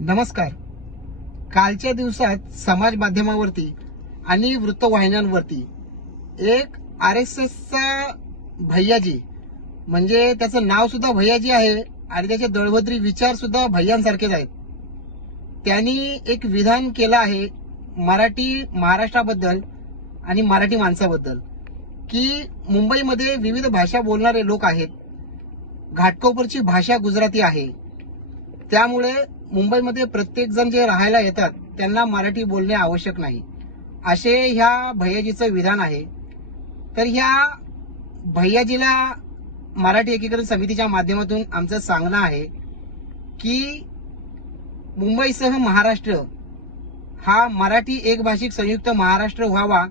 नमस्कार. कालच्या दिवसात समाज माध्यमावरती आणि वृत्तवाहिन्यांवरती एक आर एस एसचा भैयाजी म्हणजे त्याचं नाव सुद्धा भैयाजी आहे आणि त्याचे दळभद्री विचार सुद्धा भैयांसारखेच आहेत. त्यांनी एक विधान केलं आहे मराठी महाराष्ट्राबद्दल आणि मराठी माणसाबद्दल की मुंबईमध्ये विविध भाषा बोलणारे लोक आहेत. घाटकोपरची भाषा गुजराती आहे. त्यामुळे मुंबईमध्ये प्रत्येक जण जे राहायला येतात त्यांना मराठी बोलणे आवश्यक नाही. असे ह्या भैयाजीचं विधान आहे. तर ह्या भैयाजीला मराठी एकीकरण समितीच्या माध्यमातून आमचं सांगणं आहे की मुंबईसह महाराष्ट्र हा मराठी एक भाषिक संयुक्त महाराष्ट्र व्हावा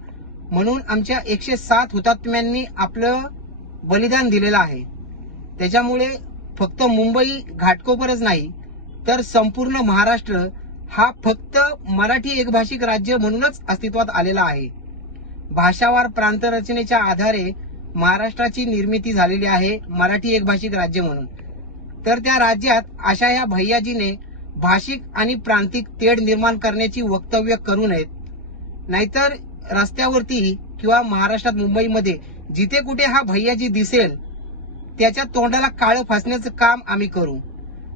म्हणून आमच्या एकशे सात हुतात्म्यांनी आपलं बलिदान दिलेलं आहे. त्याच्यामुळे फक्त मुंबई घाटकोपरच नाही तर संपूर्ण महाराष्ट्र हा फक्त मराठी एकभाषिक राज्य म्हणूनच अस्तित्वात आलेला आहे. भाषावार प्रांत रचनेच्या आधारे महाराष्ट्राची निर्मिती झालेली आहे मराठी एकभाषिक राज्य म्हणून. तर त्या राज्यात अशा या भैयाजीने भाषिक आणि प्रांतिक तेढ निर्माण करण्याची वक्तव्य करू नयेत. नाहीतर रस्त्यावरती किंवा महाराष्ट्रात मुंबईमध्ये जिथे कुठे हा भैयाजी दिसेल त्याच्या तोंडाला काळं फासण्याचं काम आम्ही करू.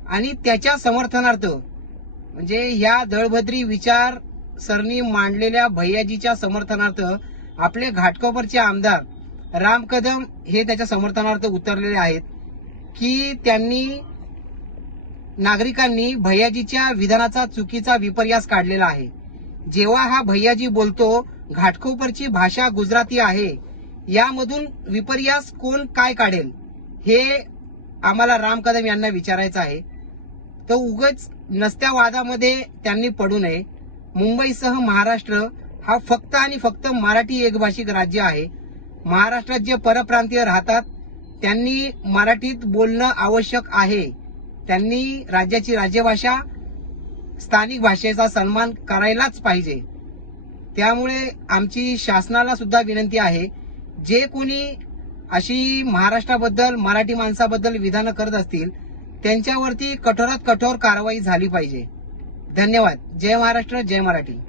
आणि त्याच्या समर्थनार्थ म्हणजे ह्या दळभद्री विचार सरणी मांडलेल्या भैयाजीच्या समर्थनार्थ आपले घाटकोपरचे आमदार राम कदम हे त्याच्या समर्थनार्थ उतरलेले आहेत की त्यांनी नागरिकांनी भैयाजीच्या विधानाचा चुकीचा विपर्यास काढलेला आहे. जेव्हा हा भैयाजी बोलतो घाटकोपरची भाषा गुजराती आहे यामधून विपर्यास कोण काय काढेल? हे आम्हाला राम कदम यांना विचारायचं आहे. तर उगच नसत्या वादामध्ये त्यांनी पडू नये. मुंबईसह महाराष्ट्र हा फक्त आणि फक्त मराठी एकभाषिक राज्य आहे. महाराष्ट्रात जे परप्रांतीय राहतात त्यांनी मराठीत बोलणं आवश्यक आहे. त्यांनी राज्याची राज्यभाषा स्थानिक भाषेचा सन्मान करायलाच पाहिजे. त्यामुळे आमची शासनाला सुद्धा विनंती आहे जे कोणी अशी महाराष्ट्राबद्दल मराठी माणसाबद्दल विधानं करत असतील त्यांच्यावरती कठोरात कठोर कारवाई झाली पाहिजे. धन्यवाद. जय महाराष्ट्र जय मराठी.